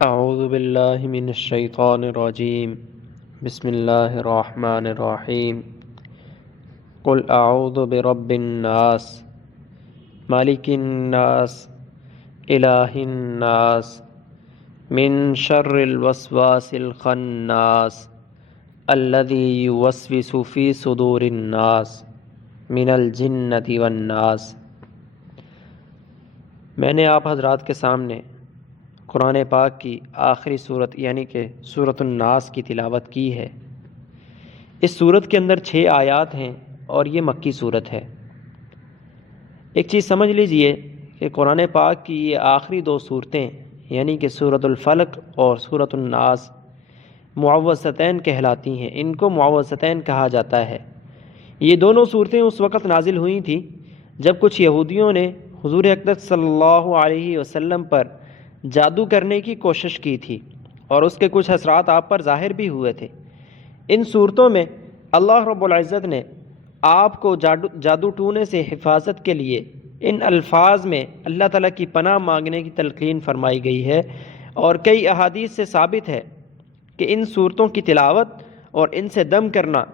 اعوذ باللہ من الشیطان الرجیم بسم اللہ الرحمن الرحیم قل اعوذ برب الناس مالک الناس الہ الناس من شر الوسواس الخناس الذی یوسوس فی صدور الناس من الجنۃ والناس۔ میں نے آپ حضرات کے سامنے قرآن پاک کی آخری صورت یعنی کہ سورۃ الناس کی تلاوت کی ہے۔ اس صورت کے اندر 6 آیات ہیں اور یہ مکی صورت ہے۔ ایک چیز سمجھ لیجئے کہ قرآن پاک کی یہ آخری 2 صورتیں یعنی کہ سورۃ الفلق اور سورۃ الناس معوذتین کہلاتی ہیں۔ ان کو معوذتین کہا جاتا ہے۔ یہ دونوں صورتیں اس وقت نازل ہوئی تھیں جب کچھ یہودیوں نے حضور اقدس صلی اللہ علیہ وسلم پر جادو کرنے کی کوشش کی تھی اور اس کے کچھ اثرات آپ پر ظاہر بھی ہوئے تھے۔ ان صورتوں میں اللہ رب العزت نے آپ کو جادو ٹونے سے حفاظت کے لیے ان الفاظ میں اللہ تعالیٰ کی پناہ مانگنے کی تلقین فرمائی گئی ہے، اور کئی احادیث سے ثابت ہے کہ ان صورتوں کی تلاوت اور ان سے دم کرنا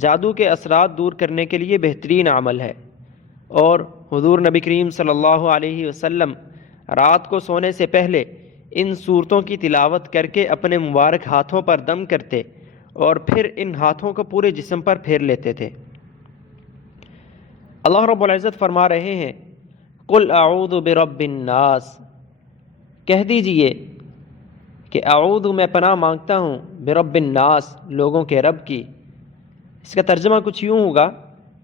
جادو کے اثرات دور کرنے کے لیے بہترین عمل ہے۔ اور حضور نبی کریم صلی اللہ علیہ وسلم رات کو سونے سے پہلے ان صورتوں کی تلاوت کر کے اپنے مبارک ہاتھوں پر دم کرتے اور پھر ان ہاتھوں کو پورے جسم پر پھیر لیتے تھے۔ اللہ رب العزت فرما رہے ہیں قل اعوذ برب الناس، کہہ دیجئے کہ اعوذ میں پناہ مانگتا ہوں برب الناس لوگوں کے رب کی۔ اس کا ترجمہ کچھ یوں ہوگا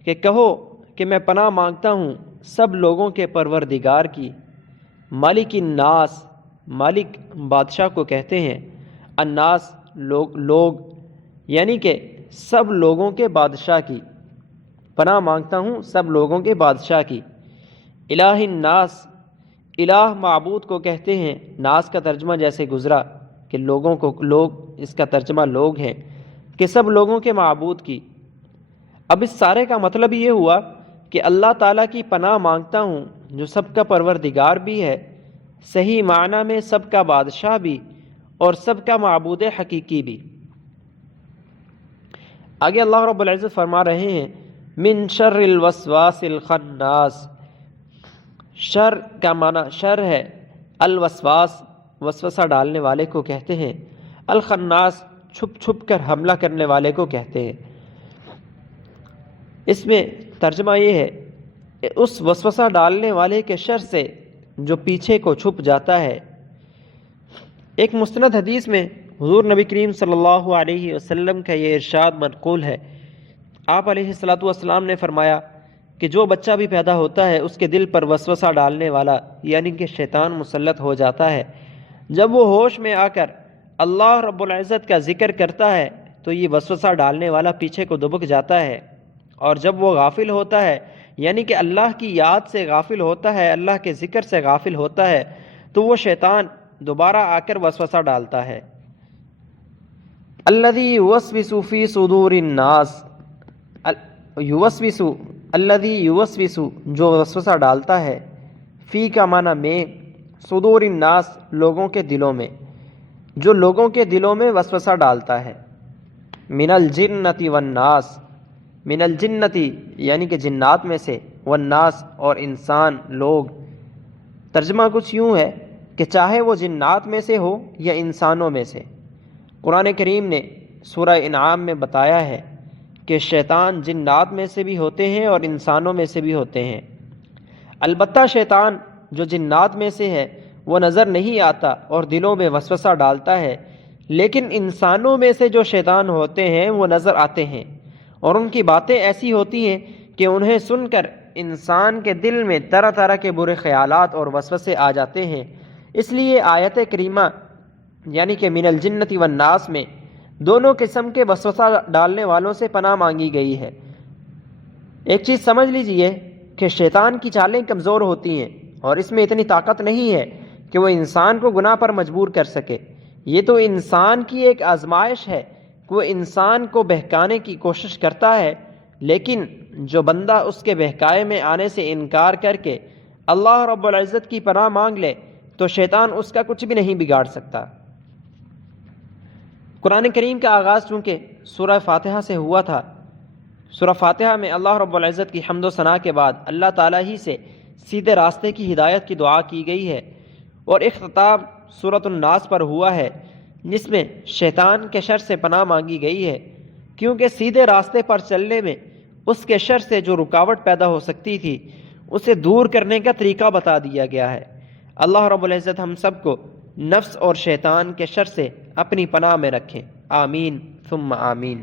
کہ کہو کہ میں پناہ مانگتا ہوں سب لوگوں کے پروردگار کی۔ مالک الناس، مالک بادشاہ کو کہتے ہیں، الناس لوگ یعنی کہ سب لوگوں کے بادشاہ کی۔ پناہ مانگتا ہوں سب لوگوں کے بادشاہ کی۔ الہ الناس، الہ معبود کو کہتے ہیں، ناس کا ترجمہ جیسے گزرا کہ لوگوں کو، لوگ اس کا ترجمہ لوگ ہیں کہ سب لوگوں کے معبود کی۔ اب اس سارے کا مطلب یہ ہوا کہ اللہ تعالیٰ کی پناہ مانگتا ہوں جو سب کا پروردگار بھی ہے، صحیح معنی میں سب کا بادشاہ بھی اور سب کا معبود حقیقی بھی۔ آگے اللہ رب العزت فرما رہے ہیں من شر الوسواس الخناس۔ شر کا معنی شر ہے، الوسواس وسوسہ ڈالنے والے کو کہتے ہیں، الخناس چھپ چھپ کر حملہ کرنے والے کو کہتے ہیں۔ اس میں ترجمہ یہ ہے اس وسوسہ ڈالنے والے کے شر سے جو پیچھے کو چھپ جاتا ہے۔ ایک مستند حدیث میں حضور نبی کریم صلی اللہ علیہ وسلم کا یہ ارشاد منقول ہے۔ آپ علیہ الصلاۃ والسلام نے فرمایا کہ جو بچہ بھی پیدا ہوتا ہے اس کے دل پر وسوسہ ڈالنے والا یعنی کہ شیطان مسلط ہو جاتا ہے۔ جب وہ ہوش میں آ کر اللہ رب العزت کا ذکر کرتا ہے تو یہ وسوسہ ڈالنے والا پیچھے کو دبک جاتا ہے، اور جب وہ غافل ہوتا ہے یعنی کہ اللہ کی یاد سے غافل ہوتا ہے، اللہ کے ذکر سے غافل ہوتا ہے، تو وہ شیطان دوبارہ آ کر وسوسہ ڈالتا ہے۔ الذی یوسوس فی صدور الناس، یوسوس، الذی یوسوس جو وسوسہ ڈالتا ہے، فی کا معنی میں، صدور الناس لوگوں کے دلوں میں، جو لوگوں کے دلوں میں وسوسہ ڈالتا ہے، من الجنۃ والناس، من الجنتی یعنی کہ جنات میں سے، والناس اور انسان لوگ۔ ترجمہ کچھ یوں ہے کہ چاہے وہ جنات میں سے ہو یا انسانوں میں سے۔ قرآن کریم نے سورہ انعام میں بتایا ہے کہ شیطان جنات میں سے بھی ہوتے ہیں اور انسانوں میں سے بھی ہوتے ہیں۔ البتہ شیطان جو جنات میں سے ہے وہ نظر نہیں آتا اور دلوں میں وسوسہ ڈالتا ہے، لیکن انسانوں میں سے جو شیطان ہوتے ہیں وہ نظر آتے ہیں، اور ان کی باتیں ایسی ہوتی ہیں کہ انہیں سن کر انسان کے دل میں طرح طرح کے برے خیالات اور وسوسے آ جاتے ہیں۔ اس لیے آیت کریمہ یعنی کہ من الجنۃ والناس میں دونوں قسم کے وسوسہ ڈالنے والوں سے پناہ مانگی گئی ہے۔ ایک چیز سمجھ لیجئے کہ شیطان کی چالیں کمزور ہوتی ہیں اور اس میں اتنی طاقت نہیں ہے کہ وہ انسان کو گناہ پر مجبور کر سکے۔ یہ تو انسان کی ایک آزمائش ہے، وہ انسان کو بہکانے کی کوشش کرتا ہے، لیکن جو بندہ اس کے بہکائے میں آنے سے انکار کر کے اللہ رب العزت کی پناہ مانگ لے تو شیطان اس کا کچھ بھی نہیں بگاڑ سکتا۔ قرآن کریم کا آغاز چونکہ سورہ فاتحہ سے ہوا تھا، سورہ فاتحہ میں اللہ رب العزت کی حمد و ثنا کے بعد اللہ تعالیٰ ہی سے سیدھے راستے کی ہدایت کی دعا کی گئی ہے، اور اختتام سورۃ الناس پر ہوا ہے جس میں شیطان کے شر سے پناہ مانگی گئی ہے، کیونکہ سیدھے راستے پر چلنے میں اس کے شر سے جو رکاوٹ پیدا ہو سکتی تھی اسے دور کرنے کا طریقہ بتا دیا گیا ہے۔ اللہ رب العزت ہم سب کو نفس اور شیطان کے شر سے اپنی پناہ میں رکھیں، آمین ثم آمین۔